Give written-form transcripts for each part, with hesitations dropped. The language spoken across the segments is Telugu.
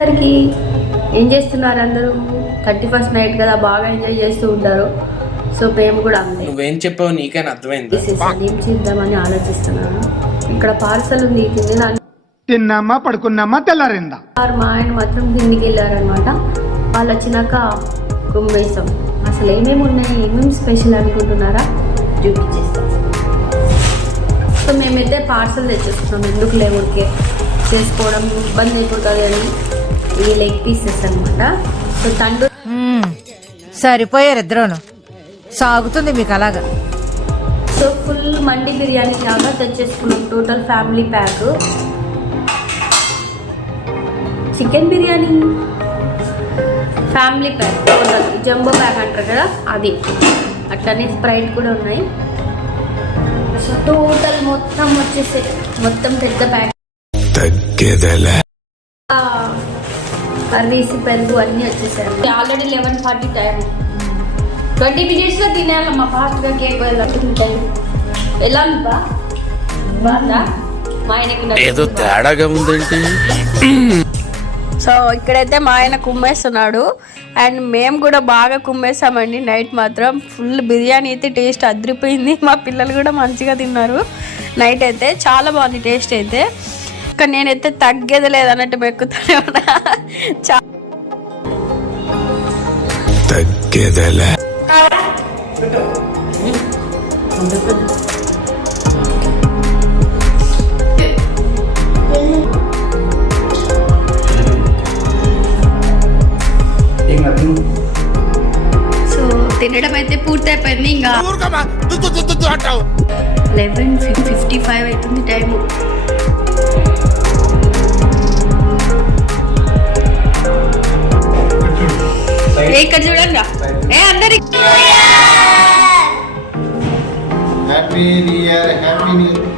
అందరికి ఏం చేస్తున్నారు? అందరూ 31st నైట్ కదా, బాగా ఎంజాయ్ చేస్తూ ఉంటారు. సో మేము కూడా అంతే. నువ్వేం చెప్పావు నీకైనా అర్థమైంది. ఏం చేద్దామని ఆలోచిస్తున్నాను. ఇక్కడ పార్సల్ ఉంది, తిన్నామా పడుకున్నామా తెల్లారిందా. మా ఆయన మాత్రం కిందికి వెళ్ళారనమాట. వాళ్ళు వచ్చినాక కుమ్మేస్తాం. అసలు ఏమేమి ఉన్నాయి, ఏమేమి స్పెషల్ అనుకుంటున్నారా, చూపించేస్తాం. సో మేమైతే పార్సల్ తెచ్చేస్తున్నాం. ఎందుకు లేవుడికే చేసుకోవడం ఇబ్బంది అయిపోతుంది అని ఈ లెగ్ పీసెస్ అనమాట. సో తండ్రి సరిపోయారు ఇద్దరును, సాగుతుంది మీకు అలాగా. సో ఫుల్ మండి బిర్యానీ లాగా తెచ్చేసుకున్నాం. Total family pack chicken biryani family pack, total jumbo pack అంటారు కదా అది. అట్లనే స్ప్రైట్ కూడా ఉన్నాయి. సో టోటల్ మొత్తం వచ్చేసి మొత్తం పెద్ద ప్యాక్. కర్రీస్ పెరుగు అన్నీ వచ్చేసాయి. Already 11:40 time. 20 minutes తినేయాలమ్మా ఫాస్ట్గా. కేక్ టైం ఎలా ఉందా? బాగుందా? మా ఆయనకి ఏదో తేడాగా ఉందేంటి. సో ఇక్కడైతే మా ఆయన కుమ్మేస్తున్నాడు అండ్ మేము కూడా బాగా కుమ్మేసామండి. నైట్ మాత్రం ఫుల్ బిర్యానీ అయితే టేస్ట్ అదిరిపోయింది. మా పిల్లలు కూడా మంచిగా తిన్నారు. నైట్ అయితే చాలా బాగుంది టేస్ట్ అయితే. కానీ నేనైతే తగ్గేది లేదన్నట్టు మెక్కుతానే ఉన్నా. సో తినడం అయితే పూర్తి అయిపోయింది. ఇంకా 11:55 అవుతుంది టైము. ఇక్కడ చూడండి ఏ అందరి happy new year. Happy new year.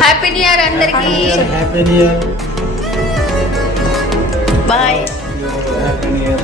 Happy new year అందరికి. Happy new year. Bye. Happy new year.